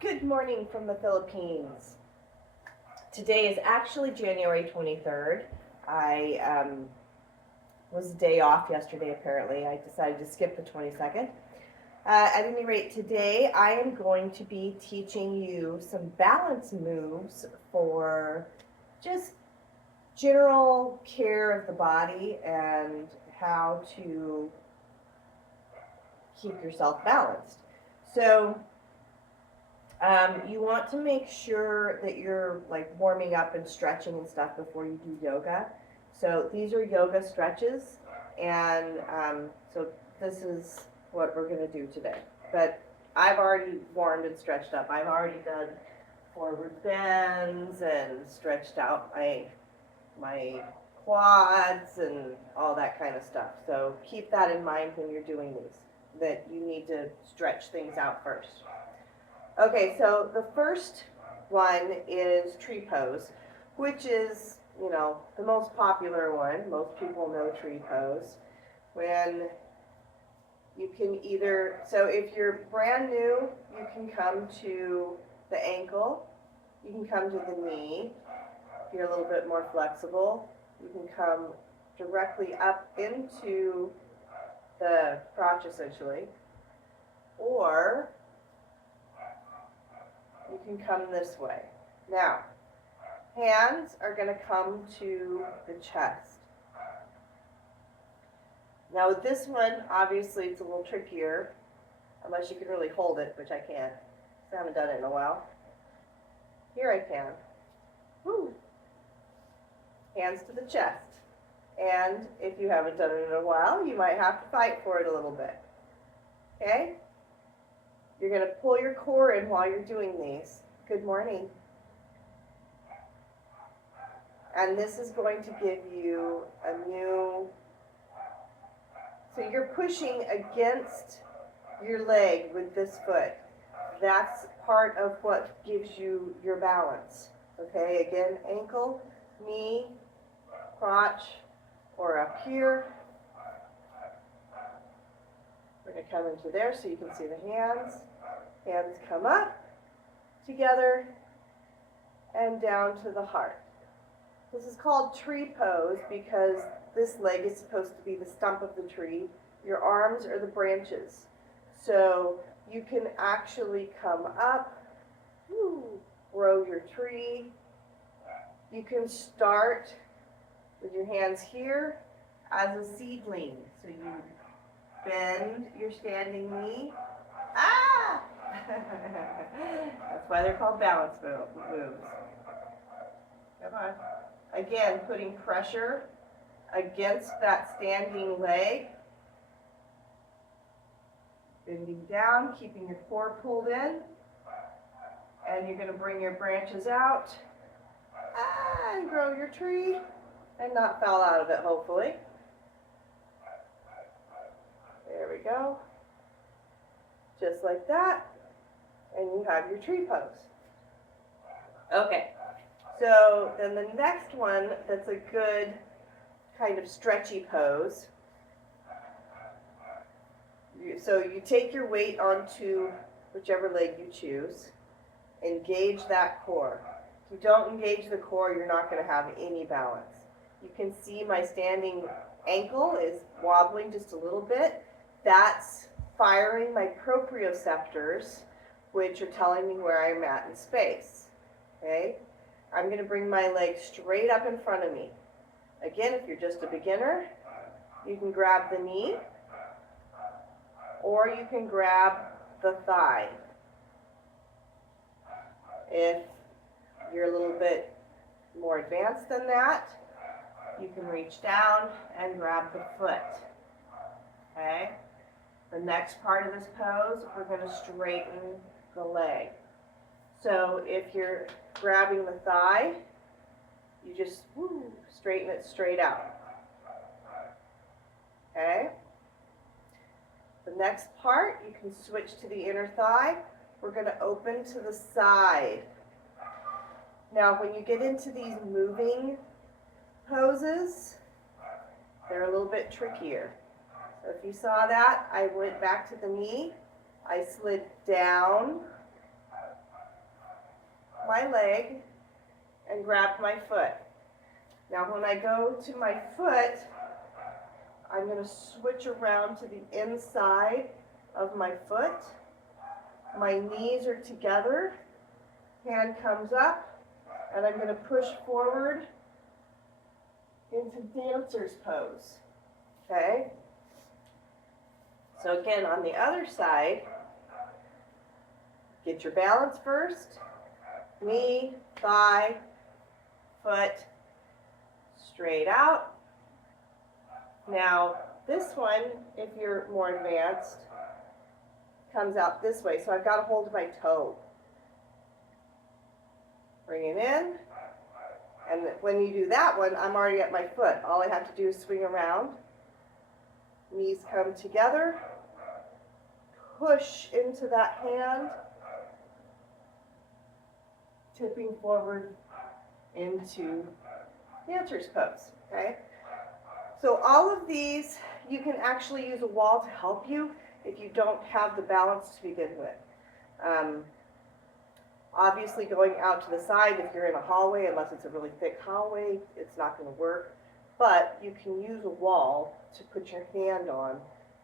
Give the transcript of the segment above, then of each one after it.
Good morning from the Philippines. Today is actually January 23rd. I was a day off yesterday, apparently. I decided to skip the 22nd. At any rate, today I am going to be teaching you some balance moves for just general care of the body and how to keep yourself balanced. So, you want to make sure that you're like warming up and stretching and stuff before you do yoga. So these are yoga stretches, and so this is what we're going to do today. But I've already warmed and stretched up. I've already done forward bends and stretched out my quads and all that kind of stuff. So keep that in mind when you're doing these, that you need to stretch things out first. Okay, so the first one is tree pose, which is, the most popular one. Most people know tree pose. When you can either, so if you're brand new, you can come to the ankle, you can come to the knee. If you're a little bit more flexible, you can come directly up into the crotch essentially, or you can come this way. Now, hands are going to come to the chest. Now with this one, obviously it's a little trickier, unless you can really hold it, which I can't. I haven't done it in a while. Here I can. Woo. Hands to the chest. And if you haven't done it in a while, you might have to fight for it a little bit. Okay? You're going to pull your core in while you're doing these. Good morning. And this is going to give you a new, so you're pushing against your leg with this foot. That's part of what gives you your balance. Okay, again, ankle, knee, crotch, or up here. We're going to come into there so you can see the hands. Hands come up, together, and down to the heart. This is called tree pose because this leg is supposed to be the stump of the tree. Your arms are the branches. So you can actually come up, grow your tree. You can start with your hands here as a seedling. So you bend your standing knee. Ah! That's why they're called balance moves. Come on. Again, putting pressure against that standing leg. Bending down, keeping your core pulled in. And you're going to bring your branches out. And grow your tree. And not fall out of it, hopefully. There we go. Just like that. And you have your tree pose. Okay. So then the next one that's a good kind of stretchy pose. So you take your weight onto whichever leg you choose. Engage that core. If you don't engage the core, you're not going to have any balance. You can see my standing ankle is wobbling just a little bit. That's firing my proprioceptors, which are telling me where I'm at in space. Okay? I'm going to bring my leg straight up in front of me. Again, if you're just a beginner, you can grab the knee, or you can grab the thigh. If you're a little bit more advanced than that, you can reach down and grab the foot. Okay? The next part of this pose, we're going to straighten the leg. So if you're grabbing the thigh, you just straighten it straight out. Okay? The next part, you can switch to the inner thigh. We're going to open to the side. Now, when you get into these moving poses, they're a little bit trickier. So if you saw that, I went back to the knee. I slid down my leg and grabbed my foot. Now when I go to my foot, I'm going to switch around to the inside of my foot. My knees are together, hand comes up, and I'm going to push forward into dancer's pose. Okay? So again, on the other side, get your balance first. Knee, thigh, foot, straight out. Now, this one, if you're more advanced, comes out this way. So I've got to hold my toe. Bring it in. And when you do that one, I'm already at my foot. All I have to do is swing around. Knees come together. Push into that hand. Tipping forward into dancer's pose. Okay? So all of these, you can actually use a wall to help you if you don't have the balance to begin with. Obviously going out to the side, if you're in a hallway, unless it's a really thick hallway, it's not going to work. But you can use a wall to put your hand on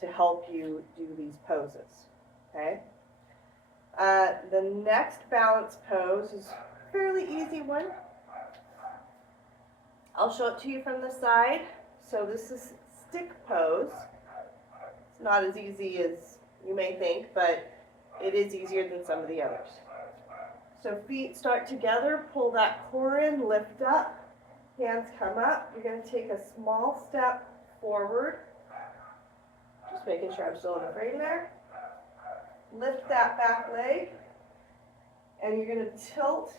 to help you do these poses. Okay? The next balance pose is a fairly easy one. I'll show it to you from the side. So this is stick pose. It's not as easy as you may think, but it is easier than some of the others. So feet start together, pull that core in, lift up, hands come up. You're going to take a small step forward. Just making sure I'm still in the frame there. Lift that back leg, and you're going to tilt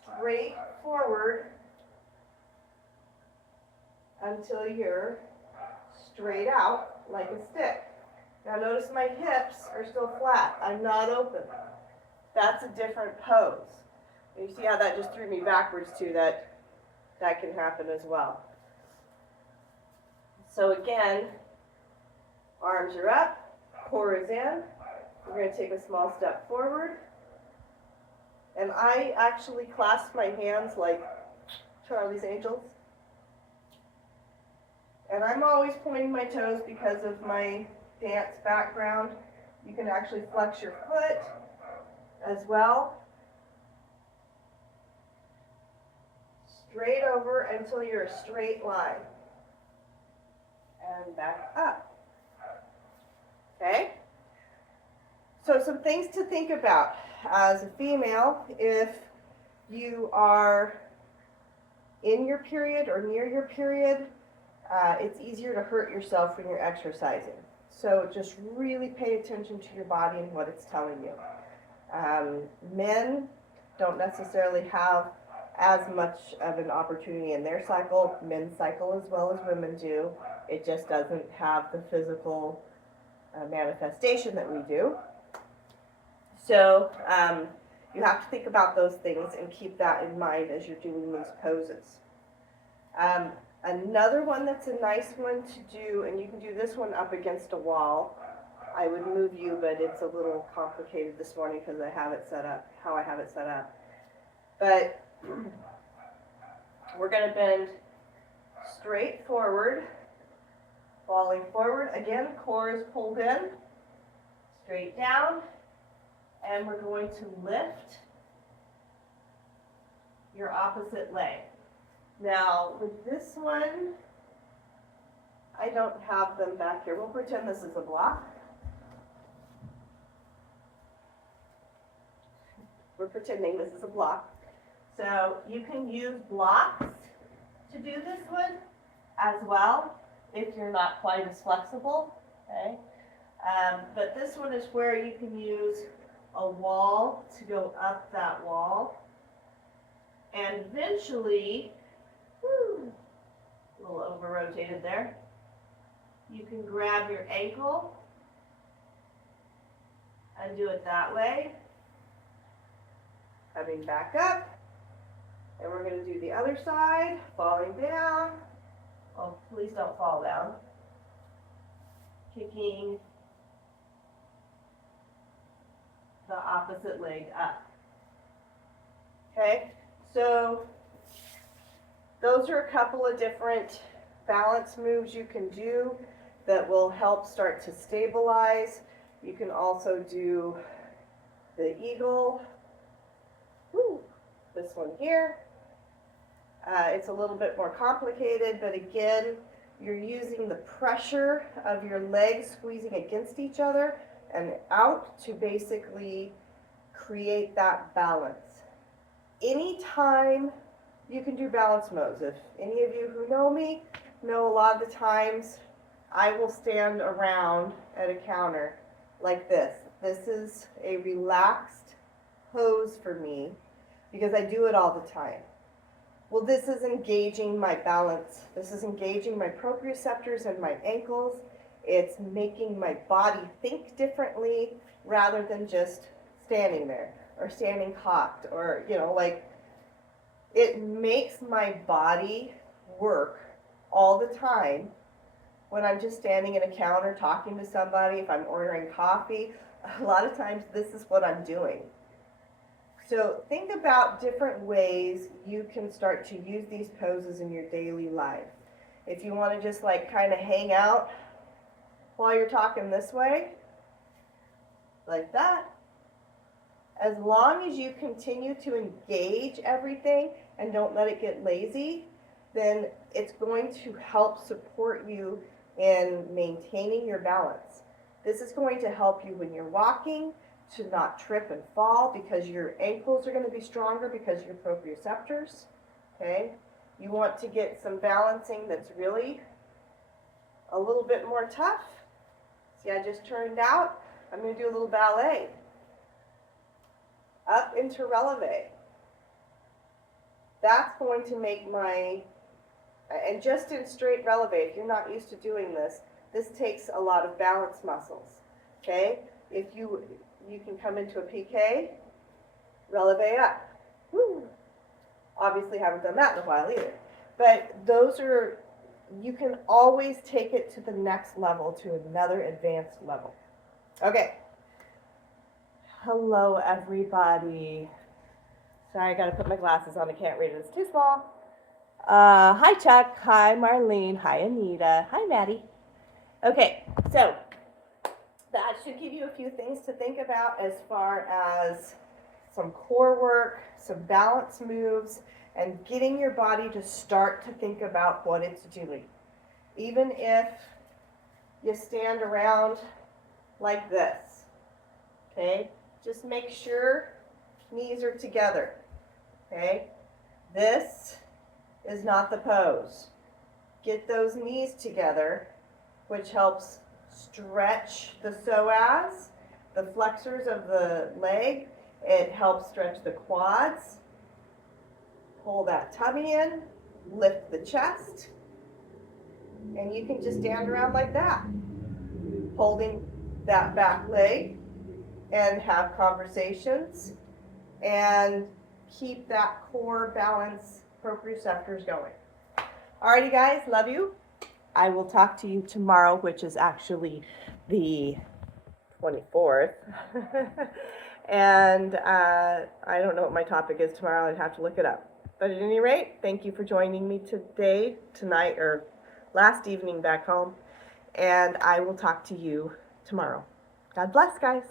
straight forward until you're straight out like a stick. Now notice my hips are still flat. I'm not open. That's a different pose. And you see how that just threw me backwards too, that can happen as well. So again, arms are up, core is in. We're going to take a small step forward. And I actually clasp my hands like Charlie's Angels. And I'm always pointing my toes because of my dance background. You can actually flex your foot as well. Straight over until you're a straight line. And back up. Okay? So some things to think about as a female, if you are in your period or near your period, it's easier to hurt yourself when you're exercising. So just really pay attention to your body and what it's telling you. Men don't necessarily have as much of an opportunity in their cycle. Men's cycle as well as women do. It just doesn't have the physical manifestation that we do. So you have to think about those things and keep that in mind as you're doing these poses. Another one that's a nice one to do, and you can do this one up against a wall. I would move you, but it's a little complicated this morning because I have it set up, how I have it set up. But we're going to bend straight forward, falling forward. Again, core is pulled in, straight down, and we're going to lift your opposite leg. Now, with this one, I don't have them back here. We'll pretend this is a block. We're pretending this is a block. So you can use blocks to do this one as well if you're not quite as flexible. Okay? But this one is where you can use a wall to go up that wall. And eventually, a little over-rotated there, you can grab your ankle and do it that way. Coming back up. And we're going to do the other side, falling down. Oh, please don't fall down. Kicking the opposite leg up. Okay, so those are a couple of different balance moves you can do that will help start to stabilize. You can also do the eagle. Woo, this one here. It's a little bit more complicated, but again, you're using the pressure of your legs squeezing against each other and out to basically create that balance. Anytime you can do balance modes. If any of you who know me know a lot of the times I will stand around at a counter like this. This is a relaxed pose for me because I do it all the time. Well, this is engaging my balance. This is engaging my proprioceptors and my ankles. It's making my body think differently rather than just standing there or standing cocked or, like it makes my body work all the time when I'm just standing at a counter talking to somebody, if I'm ordering coffee. A lot of times this is what I'm doing. So think about different ways you can start to use these poses in your daily life. If you want to just like kind of hang out while you're talking this way, like that, as long as you continue to engage everything and don't let it get lazy, then it's going to help support you in maintaining your balance. This is going to help you when you're walking to not trip and fall because your ankles are going to be stronger because of your proprioceptors. Okay? You want to get some balancing that's really a little bit more tough. See, I just turned out. I'm going to do a little ballet. Up into releve. That's going to make and just in straight releve, if you're not used to doing this, this takes a lot of balance muscles. Okay? If you can come into a PK, releve up. Woo. Obviously haven't done that in a while either. But you can always take it to the next level, to another advanced level. Okay. Hello, everybody. Sorry, I gotta put my glasses on. I can't read it. It's too small. Hi, Chuck. Hi, Marlene. Hi, Anita. Hi, Maddie. Okay, so that should give you a few things to think about as far as some core work, some balance moves, and getting your body to start to think about what it's doing. Even if you stand around like this, okay? Just make sure knees are together, okay? This is not the pose. Get those knees together, which helps stretch the psoas, the flexors of the leg. It helps stretch the quads. Pull that tummy in, lift the chest, and you can just stand around like that, holding that back leg and have conversations and keep that core balance proprioceptors going. Alrighty guys, love you. I will talk to you tomorrow, which is actually the 24th. And I don't know what my topic is tomorrow. I'd have to look it up. But at any rate, thank you for joining me today, tonight, or last evening back home. And I will talk to you tomorrow. God bless, guys.